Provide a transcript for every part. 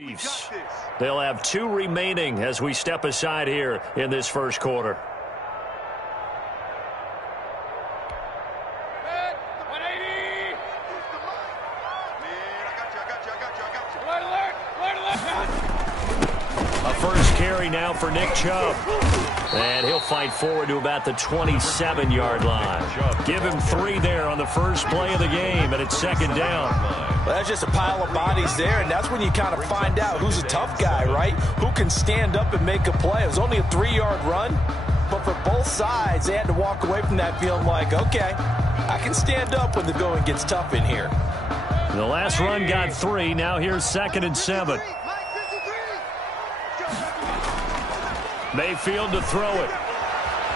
Chiefs. They'll have 2 remaining as we step aside here in this first quarter. A first carry now for Nick Chubb. And he'll fight forward to about the 27-yard line. Give him 3 there on the first play of the game, and it's second down. Well, that's just a pile of bodies there, and that's when you kind of find out who's a tough guy, right? Who can stand up and make a play. It was only a 3-yard run, but for both sides, they had to walk away from that feeling like, okay, I can stand up when the going gets tough in here. The last run got 3. Now here's 2nd and 7. Mayfield to throw it.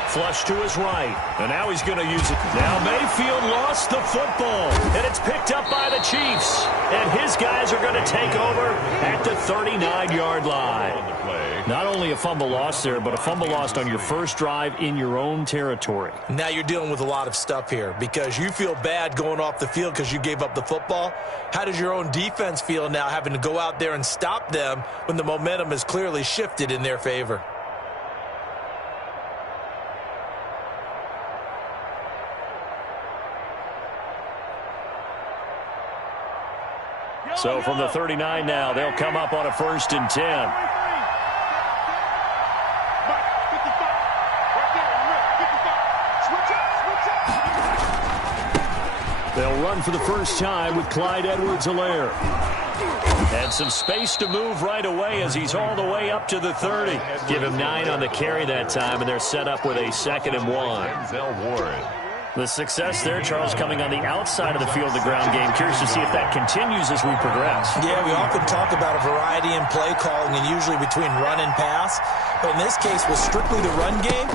Flush to his right. And now he's going to use it. Now Mayfield lost the football. And it's picked up by the Chiefs. And his guys are going to take over at the 39-yard line. Not only a fumble loss there, but a fumble lost on your first drive in your own territory. Now you're dealing with a lot of stuff here because you feel bad going off the field because you gave up the football. How does your own defense feel now having to go out there and stop them when the momentum has clearly shifted in their favor? So from the 39 now, they'll come up on a 1st and 10. They'll run for the first time with Clyde Edwards-Helaire. And some space to move right away as he's all the way up to the 30. Give him 9 on the carry that time, and they're set up with a 2nd and 1. The success there, Charles, coming on the outside of the field, the ground game. Curious to see if that continues as we progress. Yeah, we often talk about a variety in play calling and usually between run and pass. But in this case, with strictly the run game,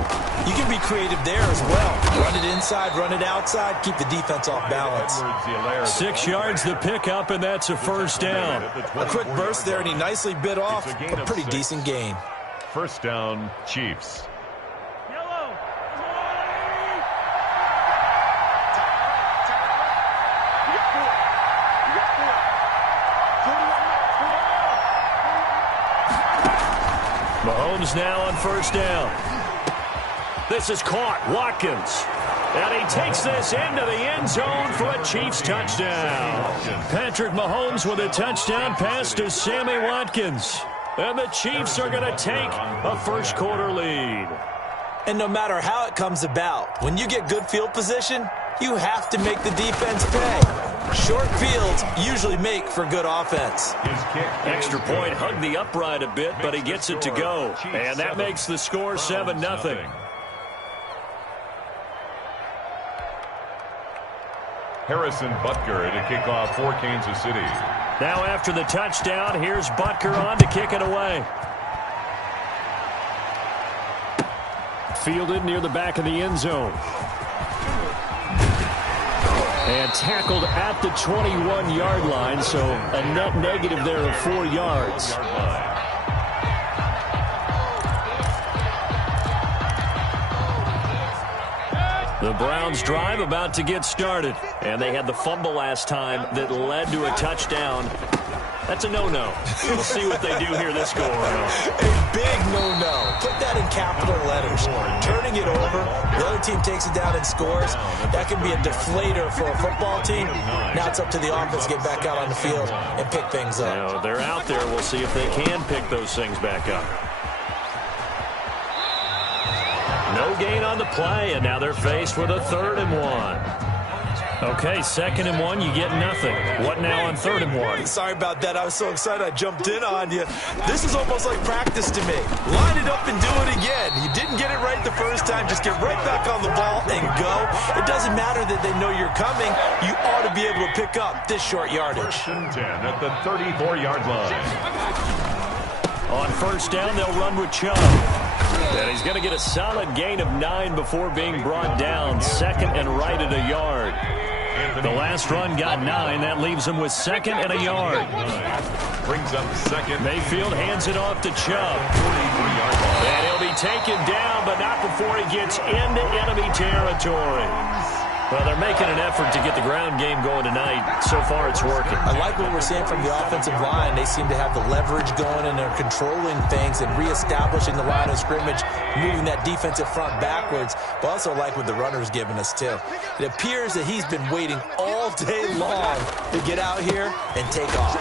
you can be creative there as well. Run it inside, run it outside, keep the defense off balance. 6 yards the pickup, and that's a first down. A quick burst there, and he nicely bit off a pretty decent gain. First down, Chiefs. Mahomes now on first down. This is caught. Watkins. And he takes this into the end zone for a Chiefs touchdown. Patrick Mahomes with a touchdown pass to Sammy Watkins. And the Chiefs are going to take a first quarter lead. And no matter how it comes about, when you get good field position, you have to make the defense pay. Short fields usually make for good offense. Extra point, hugged the upright a bit, but he gets it to go. And that makes the score 7-0. Harrison Butker to kick off for Kansas City. Now after the touchdown, here's Butker on to kick it away. Fielded near the back of the end zone. And tackled at the 21-yard line, so a net negative there of 4 yards. The Browns drive about to get started. And they had the fumble last time that led to a touchdown. That's a no-no. We'll see what they do here this go around. A big no-no. Put that in capital letters. Turning it over, the other team takes it down and scores. That can be a deflator for a football team. Now it's up to the offense to get back out on the field and pick things up. Now, they're out there. We'll see if they can pick those things back up. No gain on the play, and now they're faced with a 3rd and 1. Okay, 2nd and 1, you get nothing. What now on 3rd and 1? Sorry about that. I was so excited I jumped in on you. This is almost like practice to me. Line it up and do it again. You didn't get it right the first time. Just get right back on the ball and go. It doesn't matter that they know you're coming. You ought to be able to pick up this short yardage. 1st and 10 at the 34-yard line. On first down, they'll run with Chubb. And he's going to get a solid gain of 9 before being brought down. 2nd and right at a yard. The last run got 9. That leaves him with 2nd and a yard. Brings up 2nd. Mayfield hands it off to Chubb. And he'll be taken down, but not before he gets into enemy territory. Well, they're making an effort to get the ground game going tonight. So far, it's working. I like what we're seeing from the offensive line. They seem to have the leverage going, and they're controlling things and reestablishing the line of scrimmage, moving that defensive front backwards. But also like what the runner's giving us, too. It appears that he's been waiting all day long to get out here and take off.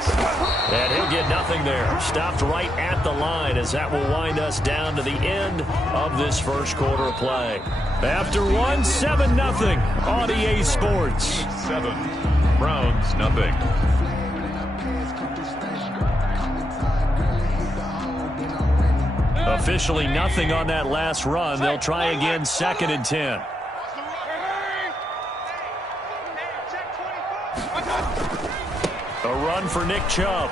And he'll get nothing there. Stopped right at the line as that will wind us down to the end of this first quarter of play. After one, 7-0 on EA Sports. 7, Browns, nothing. Officially nothing on that last run. They'll try again, 2nd and 10. A run for Nick Chubb.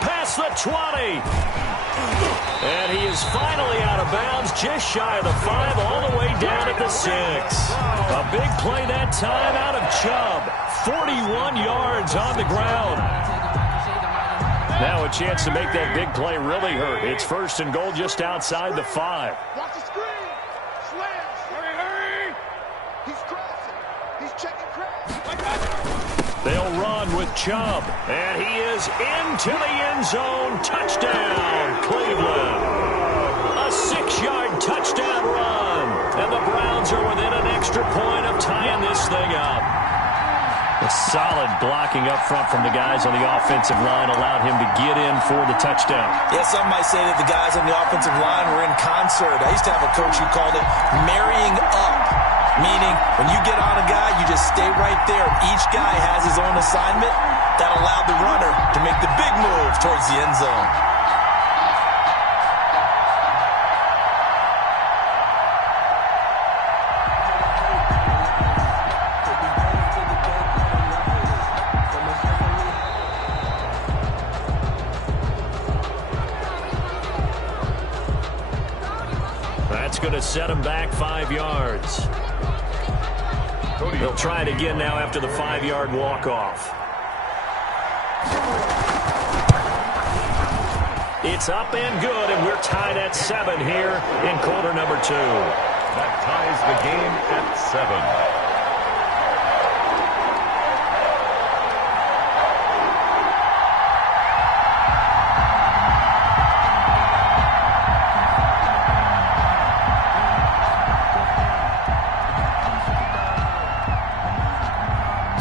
Past the 20. And he is finally out of bounds, just shy of the 5, all the way down at the 6. A big play that time out of Chubb. 41 yards on the ground. Now a chance to make that big play really hurt. It's 1st and goal just outside the 5. Watch the screen. Slams. Hurry. He's crossing. He's checking crash. They'll run with Chubb. And he is into the end zone. Touchdown, Cleveland. A 6-yard touchdown run. And the Browns are within an extra point of tying this thing up. A solid blocking up front from the guys on the offensive line allowed him to get in for the touchdown. Yeah, some might say that the guys on the offensive line were in concert. I used to have a coach who called it marrying up, meaning when you get on a guy, you just stay right there. Each guy has his own assignment. That allowed the runner to make the big move towards the end zone. Going to set him back 5 yards. They'll try it again now after the 5-yard walk-off. It's up and good, and we're tied at 7 here in quarter number 2. That ties the game at 7.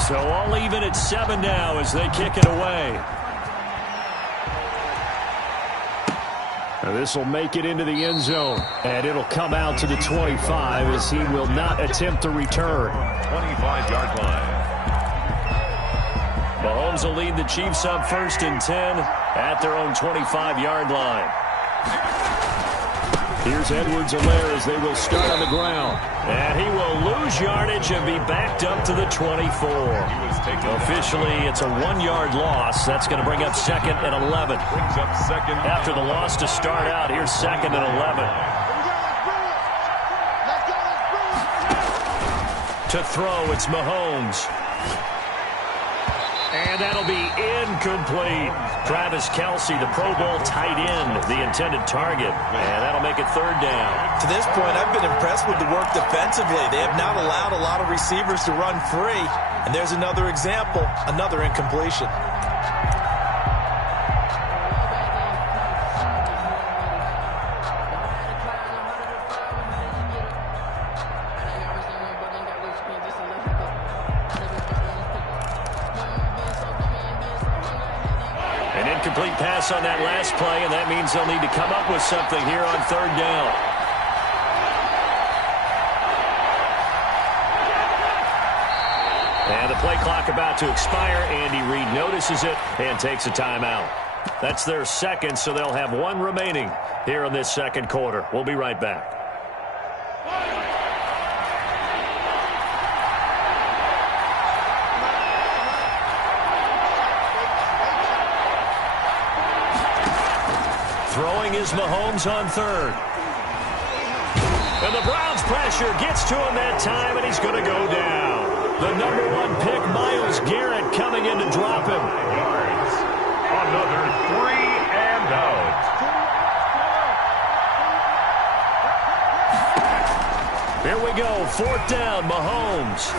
So all even at 7 now as they kick it away. This will make it into the end zone, and it'll come out to the 25 as he will not attempt to return. 25-yard line. Mahomes will lead the Chiefs up 1st and 10 at their own 25-yard line. Here's Edwards-Helaire as they will start on the ground. And he will lose yardage and be backed up to the 24. Officially, it's a 1-yard loss. That's going to bring up 2nd and 11. Brings up 2nd. After the loss to start out, here's 2nd and 11. To throw, it's Mahomes. And that'll be incomplete. Travis Kelce, the Pro Bowl tight end, the intended target. And that'll make it 3rd down. To this point, I've been impressed with the work defensively. They have not allowed a lot of receivers to run free. And there's another example, another incompletion. Incomplete pass on that last play, and that means they'll need to come up with something here on 3rd down. And the play clock about to expire. Andy Reid notices it and takes a timeout. That's their 2nd, so they'll have 1 remaining here in this 2nd quarter. We'll be right back. Throwing is Mahomes on 3rd. And the Browns pressure gets to him that time, and he's going to go down. The number 1 pick, Myles Garrett, coming in to drop him. Yards. Another 3 and out. Here we we go. 4th down, Mahomes.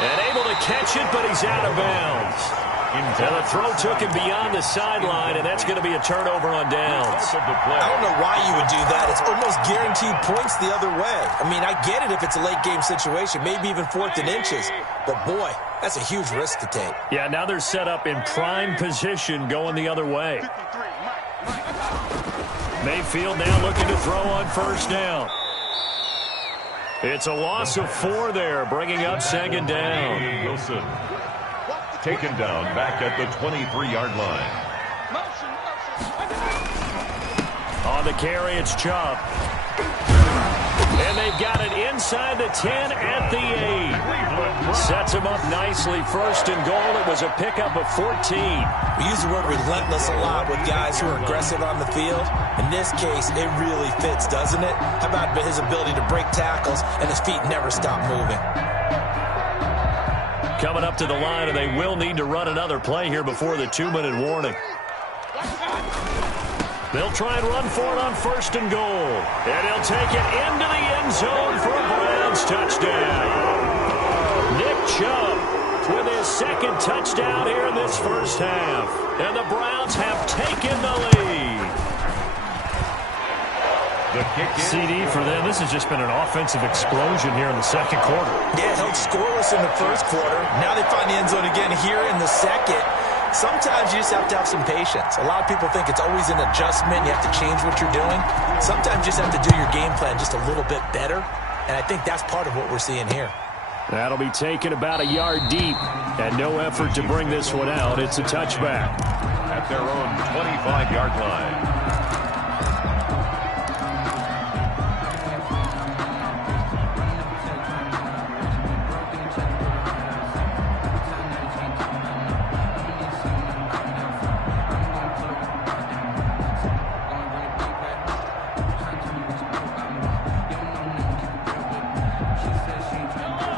And able to catch it, but he's out of bounds. And the throw took him beyond the sideline, and that's going to be a turnover on downs. I don't know why you would do that. It's almost guaranteed points the other way. I mean, I get it if it's a late-game situation, maybe even 4th and inches. But, boy, that's a huge risk to take. Yeah, now they're set up in prime position going the other way. Mayfield now looking to throw on 1st down. It's a loss of 4 there, bringing up 2nd down. Wilson taken down back at the 23-yard line. On the carry, it's Chubb. And they've got it inside the 10 at the 8. Sets him up nicely. 1st and goal. It was a pickup of 14. We use the word relentless a lot with guys who are aggressive on the field. In this case, it really fits, doesn't it? How about his ability to break tackles and his feet never stop moving? Coming up to the line, and they will need to run another play here before the 2-minute warning. They'll try and run for it on 1st and goal. And he'll take it into the end zone for a Browns touchdown. Nick Chubb with his 2nd touchdown here in this 1st half. And the Browns have taken the lead. The kick in. CD for them. This has just been an offensive explosion here in the 2nd quarter. Yeah, held scoreless in the 1st quarter. Now they find the end zone again here in the 2nd. Sometimes you just have to have some patience. A lot of people think it's always an adjustment. You have to change what you're doing. Sometimes you just have to do your game plan just a little bit better. And I think that's part of what we're seeing here. That'll be taken about a yard deep. And no effort to bring this one out. It's a touchback. At their own 25-yard line.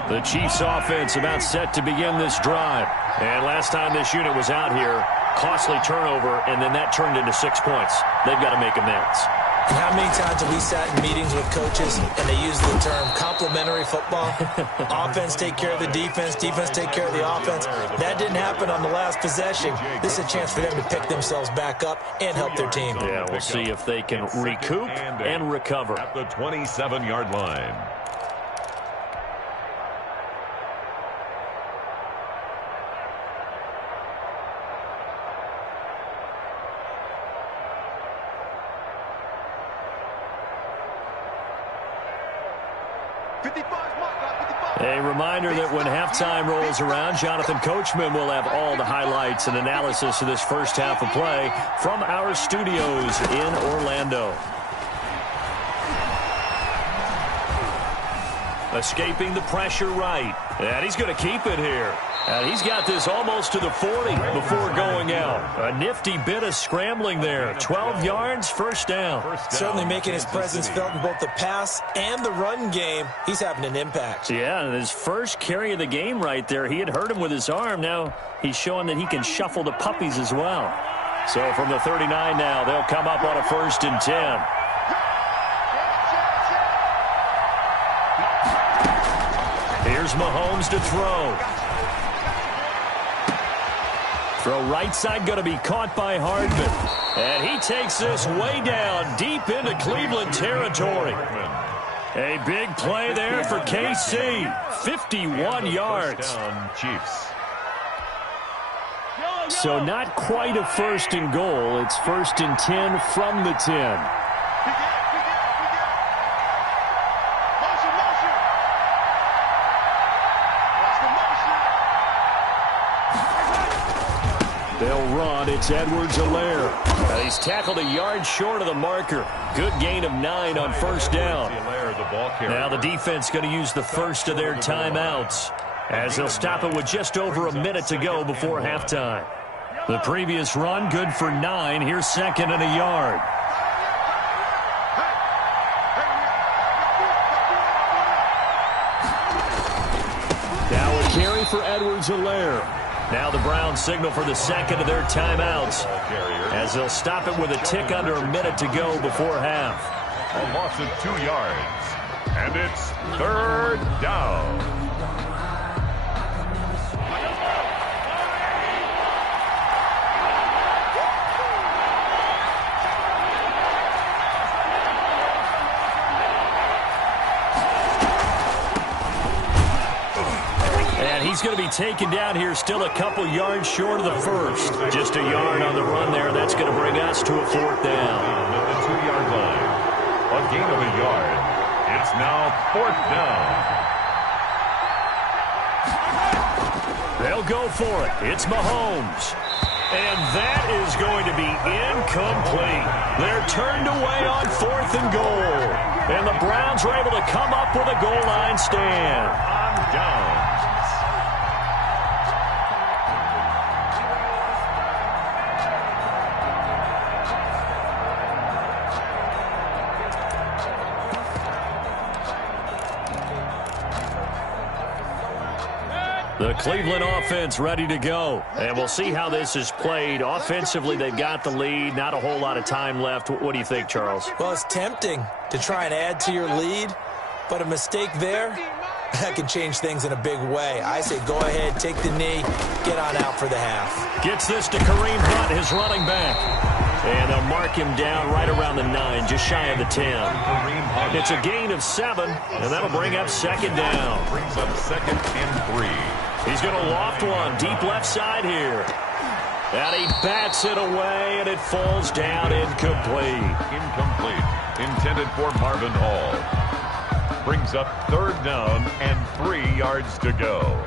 The Chiefs offense about set to begin this drive. And last time this unit was out here, costly turnover, and then that turned into 6 points. They've got to make amends. And how many times have we sat in meetings with coaches and they use the term complementary football? Offense take care of the defense, defense take care of the offense. That didn't happen on the last possession. This is a chance for them to pick themselves back up and help their team. Yeah, we'll see if they can recoup and recover. At the 27-yard line. A reminder that when halftime rolls around, Jonathan Coachman will have all the highlights and analysis of this 1st half of play from our studios in Orlando. Escaping the pressure right. And he's going to keep it here. And he's got this almost to the 40 before going out. A nifty bit of scrambling there. 12 yards, 1st down. Certainly making his presence felt in both the pass and the run game. He's having an impact. Yeah, and his first carry of the game right there. He had hurt him with his arm. Now he's showing that he can shuffle the puppies as well. So from the 39 now, they'll come up on a 1st and 10. Here's Mahomes to throw. Throw right side going to be caught by Hardman. And he takes this way down deep into Cleveland territory. A big play there for KC. 51 yards. Chiefs. So not quite a 1st and goal. It's 1st and 10 from the 10. They'll run. It's Edwards-Helaire. He's tackled a yard short of the marker. Good gain of 9 on 1st down. Now the defense going to use the first of their timeouts as they'll stop it with just over a minute to go before halftime. The previous run good for 9. Here's 2nd and a yard. Now a carry for Edwards-Helaire. Now the Browns signal for the 2nd of their timeouts as they'll stop it with a tick under a minute to go before half. A loss of 2 yards. And it's 3rd down. He's going to be taken down here, still a couple yards short of the first. Just a yard on the run there. That's going to bring us to a 4th down. At the 2-yard line. A gain of a yard. It's now 4th down. They'll go for it. It's Mahomes. And that is going to be incomplete. They're turned away on 4th and goal. And the Browns are able to come up with a goal line stand. On down. The Cleveland offense ready to go. And we'll see how this is played. Offensively, they've got the lead. Not a whole lot of time left. What do you think, Charles? Well, it's tempting to try and add to your lead, but a mistake there, that can change things in a big way. I say go ahead, take the knee, get on out for the half. Gets this to Kareem Hunt, his running back. And they'll mark him down right around the 9, just shy of the 10. It's a gain of 7, and that'll bring up 2nd down. Brings up 2nd and 3. He's going to loft one deep left side here. And he bats it away, and it falls down incomplete. Incomplete. Intended for Marvin Hall. Brings up 3rd down and 3 yards to go.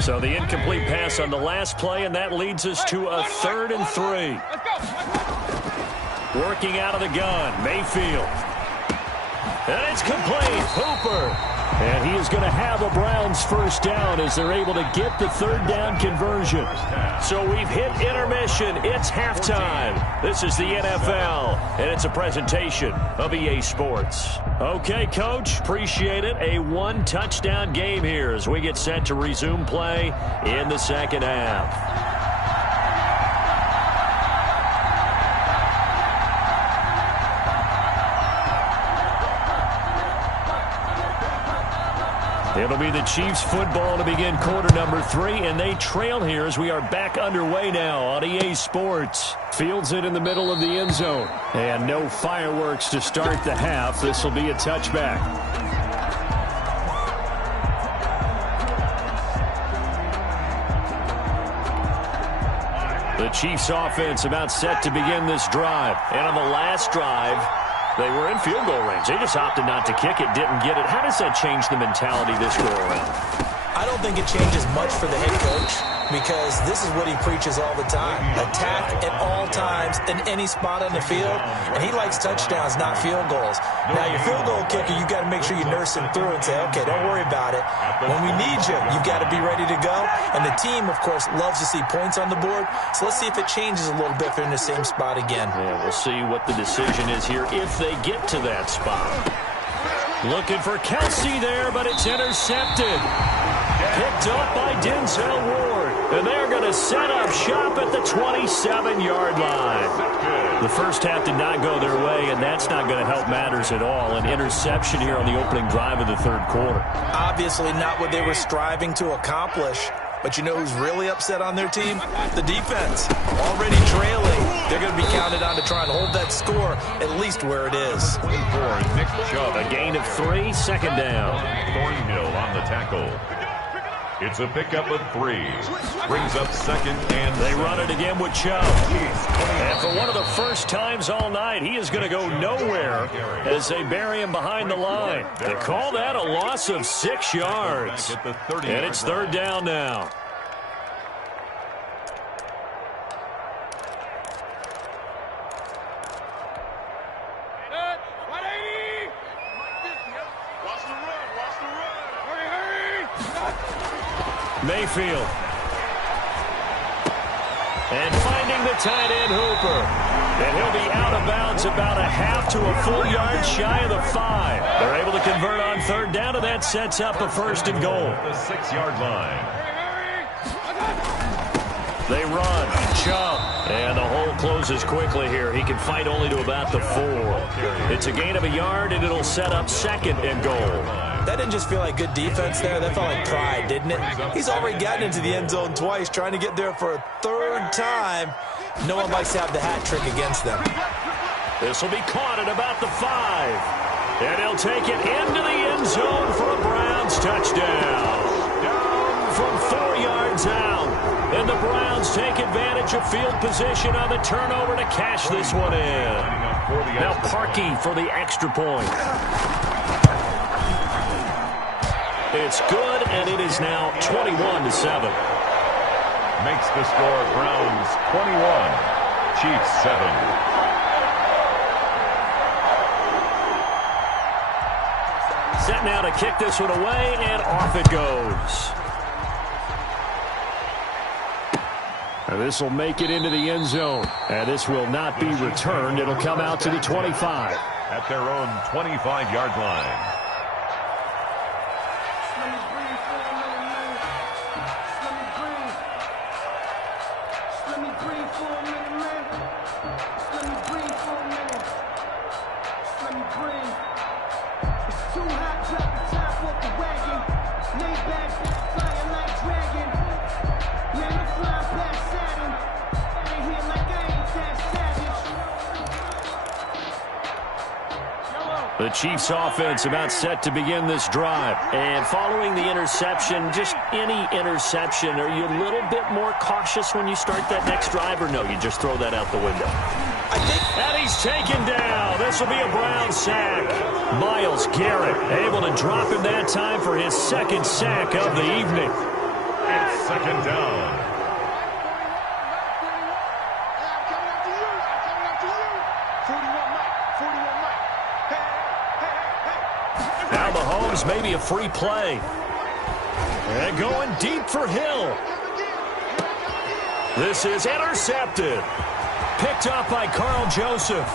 So the incomplete pass on the last play, and that leads us to a 3rd and 3. Working out of the gun, Mayfield. And it's complete. Hooper. And he is going to have a Browns 1st down as they're able to get the 3rd down conversion. So we've hit intermission. It's halftime. This is the NFL, and it's a presentation of EA Sports. Okay, Coach, appreciate it. A 1-touchdown game here as we get set to resume play in the 2nd half. It'll be the Chiefs football to begin quarter number 3, and they trail here as we are back underway now on EA Sports. Fields it in the middle of the end zone. And no fireworks to start the half. This will be a touchback. The Chiefs offense about set to begin this drive. And on the last drive, they were in field goal range. They just opted not to kick it, didn't get it. How does that change the mentality this go around? I don't think it changes much for the head coach because this is what he preaches all the time. Attack at all times in any spot on the field, and he likes touchdowns, not field goals. Now, your field goal kicker, you got to make sure you nurse him through and say, okay, don't worry about it. When we need you, you got to be ready to go. And the team, of course, loves to see points on the board. So let's see if it changes a little bit if they're in the same spot again. Yeah, we'll see what the decision is here if they get to that spot. Looking for Kelsey there, but it's intercepted. Picked up by Denzel Ward. And they're going to set up shop at the 27-yard line. The first half did not go their way, and that's not going to help matters at all. An interception here on the opening drive of the 3rd quarter. Obviously not what they were striving to accomplish. But you know who's really upset on their team? The defense. Already trailing. They're going to be counted on to try and hold that score at least where it is. For Nick Chubb. A gain of 3, 2nd down. Thornhill on the tackle. It's a pickup of 3. Brings up 2nd and they run it again with Chubb. And for one of the first times all night, he is going to go nowhere as they bury him behind the line. They call that a loss of 6 yards. And it's 3rd down now. Mayfield. And finding the tight end Hooper. And he'll be out of bounds about a half to a full yard shy of the 5. They're able to convert on third down, and that sets up a 1st and goal. The 6-yard line. They run, Chubb, and the hole closes quickly here. He can fight only to about the 4. It's a gain of a yard, and it'll set up 2nd and goal. That didn't just feel like good defense there. That felt like pride, didn't it? He's already gotten into the end zone twice, trying to get there for a 3rd time. No one likes to have the hat trick against them. This will be caught at about the 5. And he'll take it into the end zone for a Browns touchdown. Down from 4 yards out. And the Browns take advantage of field position on the turnover to cash this one in. Now Parkey for the extra point. It's good, and it is now 21-7. Makes the score Browns 21, Chiefs 7. Set now to kick this one away, and off it goes. And this will make it into the end zone. And this will not be returned. It'll come out to the 25. At their own 25-yard line. The Chiefs offense about set to begin this drive. And following the interception, just any interception, are you a little bit more cautious when you start that next drive, or no, you just throw that out the window? And he's taken down. This will be a Brown sack. Myles Garrett able to drop him that time for his 2nd sack of the evening. It's 2nd down. Maybe a free play. And going deep for Hill. This is intercepted. Picked up by Carl Joseph.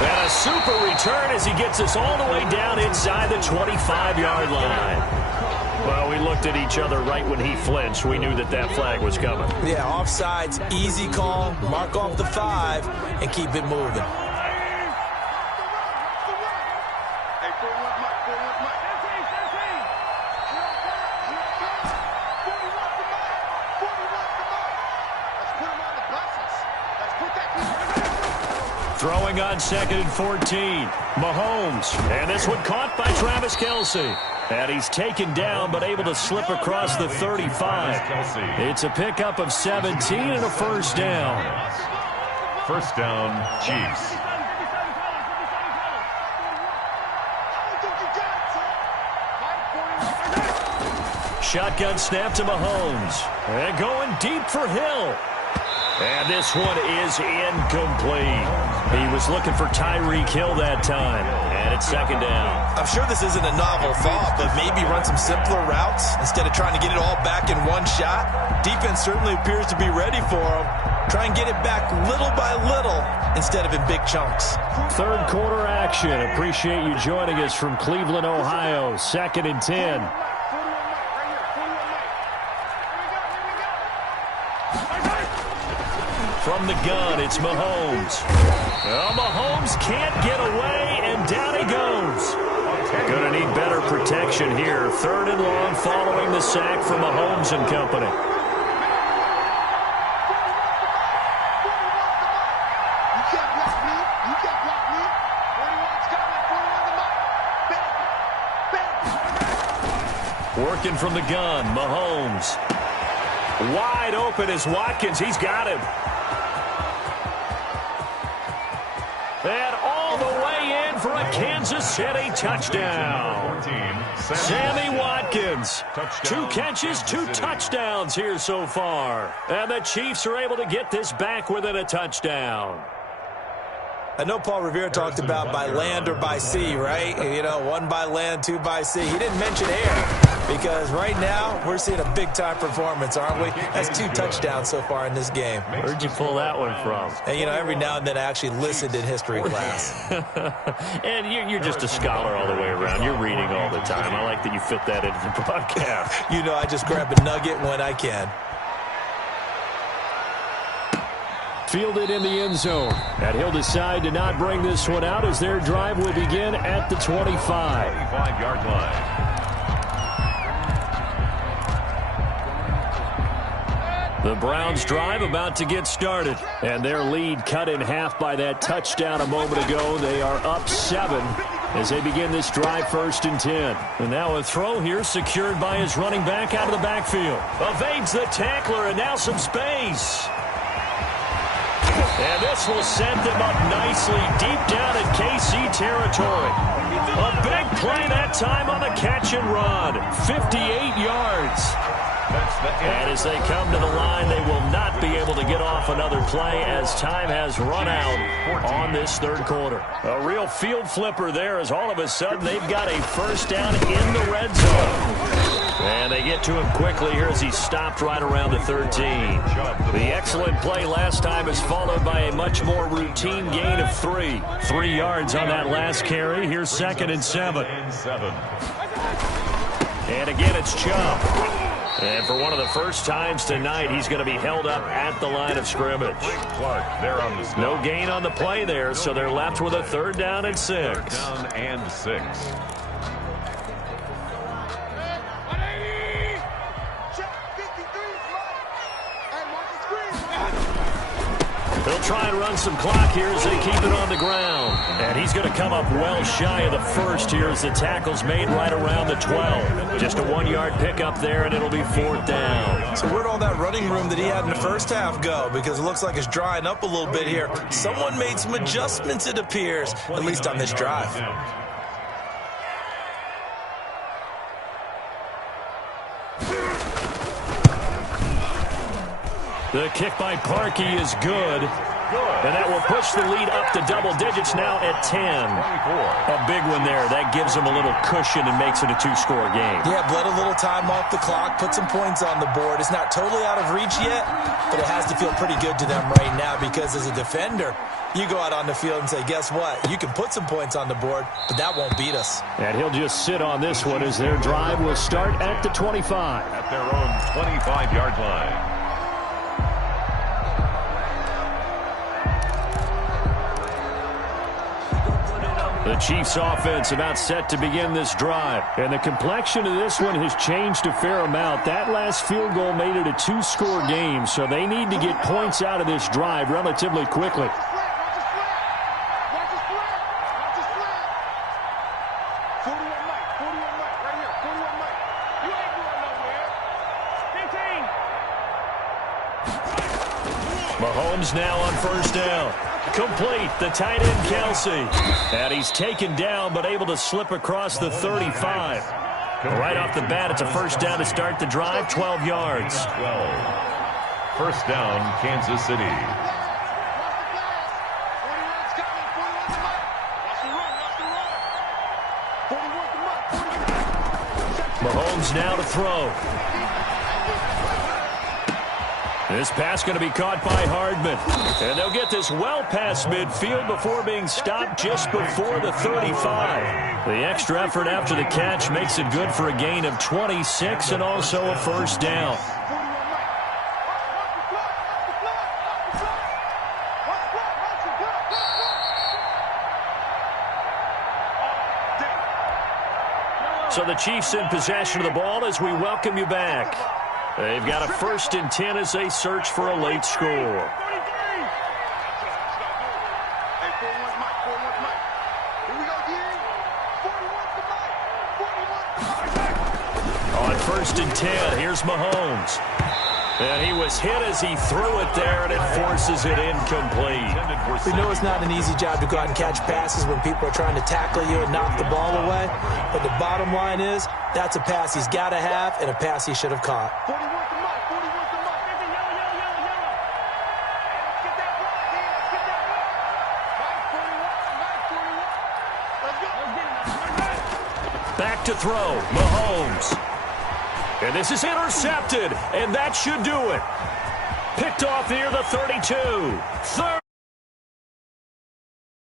And a super return as he gets us all the way down inside the 25-yard line. Well, we looked at each other right when he flinched. We knew that that flag was coming. Yeah, offsides, easy call, mark off the 5, and keep it moving. Throwing on 2nd and 14. Mahomes. And this one caught by Travis Kelce. And he's taken down but able to slip across the 35. It's a pickup of 17 and a 1st down. 1st down, Chiefs. Shotgun snap to Mahomes. And going deep for Hill. And this one is incomplete. He was looking for Tyreek Hill that time. And it's 2nd down. I'm sure this isn't a novel thought, but maybe run some simpler routes instead of trying to get it all back in one shot. Defense certainly appears to be ready for him. Try and get it back little by little instead of in big chunks. 3rd quarter action. Appreciate you joining us from Cleveland, Ohio. 2nd and 10. From the gun, it's Mahomes. Well, Mahomes can't get away, and down he goes. Going to need better protection here. 3rd and long following the sack from Mahomes and company. Working from the gun, Mahomes. Wide open is Watkins. He's got him. And all the way in for a Kansas City touchdown. Sammy Watkins. 2 catches, 2 touchdowns here so far. And the Chiefs are able to get this back within a touchdown. I know Paul Revere talked about by land or by sea, right? You know, 1 by land, 2 by sea. He didn't mention air because right now we're seeing a big-time performance, aren't we? That's 2 touchdowns so far in this game. Where'd you pull that one from? And, you know, every now and then I actually listened in history class. And you're just a scholar all the way around. You're reading all the time. I like that you fit that into the broadcast. You know, I just grab a nugget when I can. Fielded in the end zone. And he'll decide to not bring this one out as their drive will begin at the 25. 25-yard line. The Browns' drive about to get started. And their lead cut in half by that touchdown a moment ago. They are up 7 as they begin this drive 1st and 10. And now a throw here secured by his running back out of the backfield. Evades the tackler and now some space. And this will set them up nicely deep down in KC territory. A big play that time on the catch and run. 58 yards. And as they come to the line, they will not be able to get off another play as time has run out on this 3rd quarter. A real field flipper there as all of a sudden they've got a 1st down in the red zone. And they get to him quickly here as he stopped right around the 13. The excellent play last time is followed by a much more routine gain of 3. 3 yards on that last carry. Here's 2nd and 7. And again, it's Chubb. And for one of the first times tonight, he's going to be held up at the line of scrimmage. No gain on the play there, so they're left with a 3rd down and 6. 3rd down and 6. They'll try and run some clock here as they keep it on the ground. And he's going to come up well shy of the 1st here as the tackle's made right around the 12. Just a 1-yard pickup there, and it'll be 4th down. So where'd all that running room that he had in the 1st half go? Because it looks like it's drying up a little bit here. Someone made some adjustments, it appears, at least on this drive. The kick by Parkey is good. And that will push the lead up to double digits now at 10. A big one there. That gives them a little cushion and makes it a 2-score game. Yeah, bled a little time off the clock, put some points on the board. It's not totally out of reach yet, but it has to feel pretty good to them right now because as a defender, you go out on the field and say, guess what? You can put some points on the board, but that won't beat us. And he'll just sit on this one as their drive will start at the 25. At their own 25-yard line. The Chiefs offense about set to begin this drive. And the complexion of this one has changed a fair amount. That last field goal made it a 2-score game, so they need to get points out of this drive relatively quickly. Mahomes now on 1st down. Complete, the tight end Kelsey. And he's taken down but able to slip across the 35. Right off the bat, it's a 1st down to start the drive, 12 yards. 1st down, Kansas City. Mahomes now to throw. This pass going to be caught by Hardman. And they'll get this well past midfield before being stopped just before the 35. The extra effort after the catch makes it good for a gain of 26 and also a 1st down. So the Chiefs in possession of the ball as we welcome you back. They've got a 1st and 10 as they search for a late score. On 1st and 10, here's Mahomes. And he was hit as he threw it there, and it forces it incomplete. We know it's not an easy job to go out and catch passes when people are trying to tackle you and knock the ball away. But the bottom line is, that's a pass he's got to have and a pass he should have caught. Back to throw, Mahomes. And this is intercepted, and that should do it. Picked off near the 32. Third.